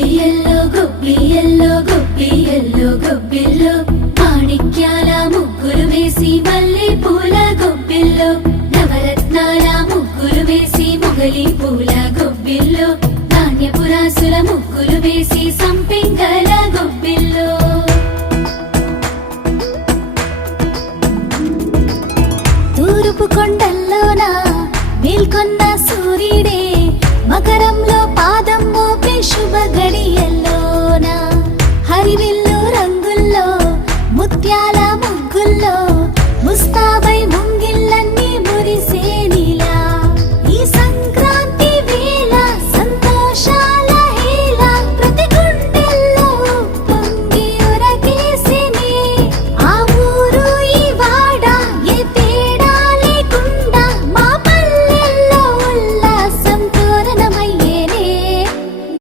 గొబ్బియల్లో గొబ్బియల్లో గొబ్బిల్లో మాణిక్యాల ముగ్గులు వేసి మల్లె పూల గొబ్బిల్లో నవరత్నాల ముగ్గులు వేసి మొగలి పూల గొబ్బిల్లో ధాన్యపురాసుల ముగ్గులు వేసి సంపెంగల గొబ్బిల్లో తూర్పు కొండల్లోన మేల్కొన్న సూర్యుడే మకరంలో